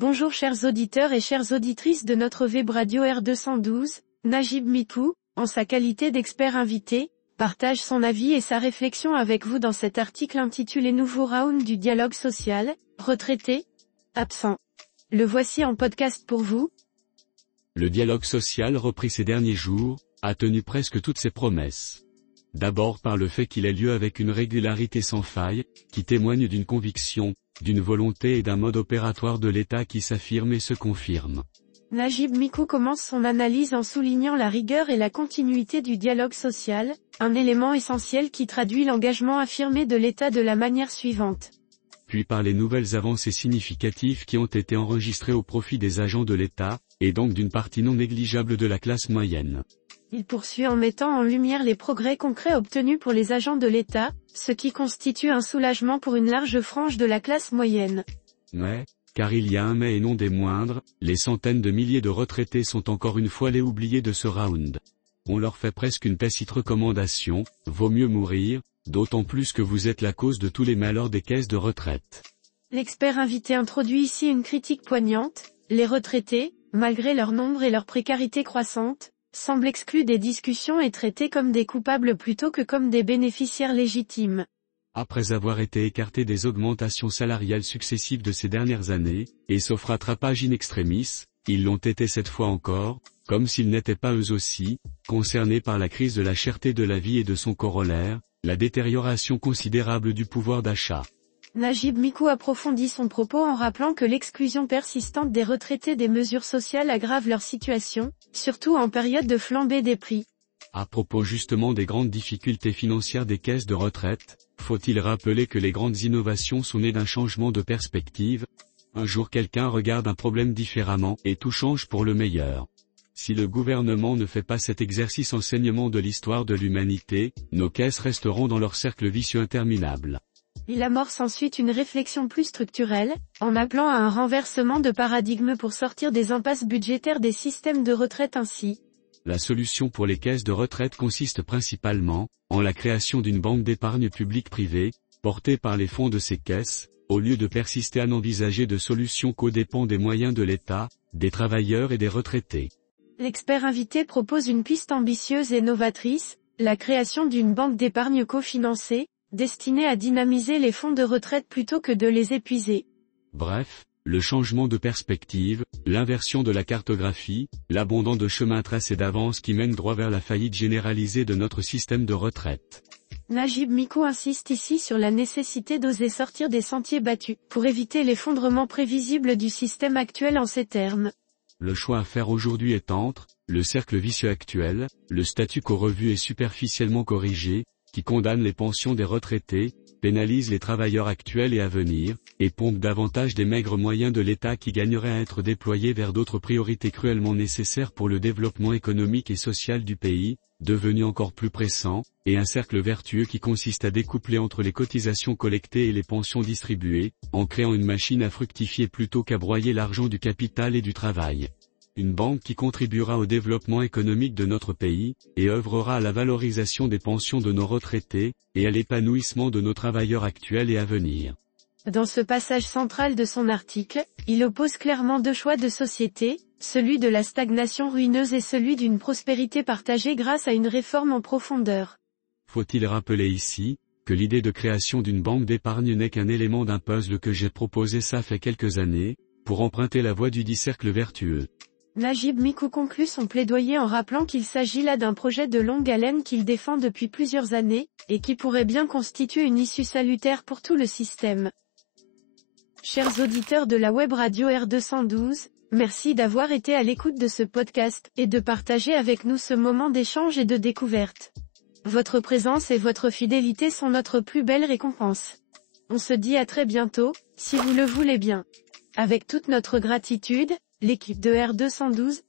Bonjour chers auditeurs et chères auditrices de notre web radio R212, Najib Mikou, en sa qualité d'expert invité, partage son avis et sa réflexion avec vous dans cet article intitulé Nouveau round du dialogue social, retraité, absent. Le voici en podcast pour vous. Le dialogue social repris ces derniers jours, a tenu presque toutes ses promesses. D'abord par le fait qu'il ait lieu avec une régularité sans faille, qui témoigne d'une conviction, d'une volonté et d'un mode opératoire de l'État qui s'affirme et se confirme. Najib Mikou commence son analyse en soulignant la rigueur et la continuité du dialogue social, un élément essentiel qui traduit l'engagement affirmé de l'État de la manière suivante. Puis par les nouvelles avancées significatives qui ont été enregistrées au profit des agents de l'État, et donc d'une partie non négligeable de la classe moyenne. Il poursuit en mettant en lumière les progrès concrets obtenus pour les agents de l'État, ce qui constitue un soulagement pour une large frange de la classe moyenne. Mais, car il y a un mais et non des moindres, les centaines de milliers de retraités sont encore une fois les oubliés de ce round. On leur fait presque une tacite recommandation, vaut mieux mourir, d'autant plus que vous êtes la cause de tous les malheurs des caisses de retraite. L'expert invité introduit ici une critique poignante, les retraités, malgré leur nombre et leur précarité croissante, semblent exclus des discussions et traités comme des coupables plutôt que comme des bénéficiaires légitimes. Après avoir été écartés des augmentations salariales successives de ces dernières années, et sauf rattrapage in extremis, ils l'ont été cette fois encore, comme s'ils n'étaient pas eux aussi, concernés par la crise de la cherté de la vie et de son corollaire, la détérioration considérable du pouvoir d'achat. Najib Mikou approfondit son propos en rappelant que l'exclusion persistante des retraités des mesures sociales aggrave leur situation, surtout en période de flambée des prix. À propos justement des grandes difficultés financières des caisses de retraite, faut-il rappeler que les grandes innovations sont nées d'un changement de perspective. Un jour quelqu'un regarde un problème différemment et tout change pour le meilleur. Si le gouvernement ne fait pas cet exercice enseignement de l'histoire de l'humanité, nos caisses resteront dans leur cercle vicieux interminable. Il amorce ensuite une réflexion plus structurelle, en appelant à un renversement de paradigme pour sortir des impasses budgétaires des systèmes de retraite ainsi. La solution pour les caisses de retraite consiste principalement, en la création d'une banque d'épargne publique-privée, portée par les fonds de ces caisses, au lieu de persister à n'envisager de solutions qu'aux dépens des moyens de l'État, des travailleurs et des retraités. L'expert invité propose une piste ambitieuse et novatrice, la création d'une banque d'épargne cofinancée, destinée à dynamiser les fonds de retraite plutôt que de les épuiser. Bref, le changement de perspective, l'inversion de la cartographie, l'abondant de chemins tracés d'avance qui mènent droit vers la faillite généralisée de notre système de retraite. Najib Mikou insiste ici sur la nécessité d'oser sortir des sentiers battus, pour éviter l'effondrement prévisible du système actuel en ces termes. Le choix à faire aujourd'hui est entre, le cercle vicieux actuel, le statu quo revu et superficiellement corrigé, qui condamne les pensions des retraités, pénalise les travailleurs actuels et à venir, et pompe davantage des maigres moyens de l'État qui gagneraient à être déployés vers d'autres priorités cruellement nécessaires pour le développement économique et social du pays, devenu encore plus pressant, et un cercle vertueux qui consiste à découpler entre les cotisations collectées et les pensions distribuées, en créant une machine à fructifier plutôt qu'à broyer l'argent du capital et du travail. Une banque qui contribuera au développement économique de notre pays, et œuvrera à la valorisation des pensions de nos retraités, et à l'épanouissement de nos travailleurs actuels et à venir. Dans ce passage central de son article, il oppose clairement deux choix de société, celui de la stagnation ruineuse et celui d'une prospérité partagée grâce à une réforme en profondeur. Faut-il rappeler ici, que l'idée de création d'une banque d'épargne n'est qu'un élément d'un puzzle que j'ai proposé ça fait quelques années, pour emprunter la voie du dit cercle vertueux. Najib Mikou conclut son plaidoyer en rappelant qu'il s'agit là d'un projet de longue haleine qu'il défend depuis plusieurs années, et qui pourrait bien constituer une issue salutaire pour tout le système. Chers auditeurs de la web radio R212, merci d'avoir été à l'écoute de ce podcast, et de partager avec nous ce moment d'échange et de découverte. Votre présence et votre fidélité sont notre plus belle récompense. On se dit à très bientôt, si vous le voulez bien. Avec toute notre gratitude, l'équipe de R212,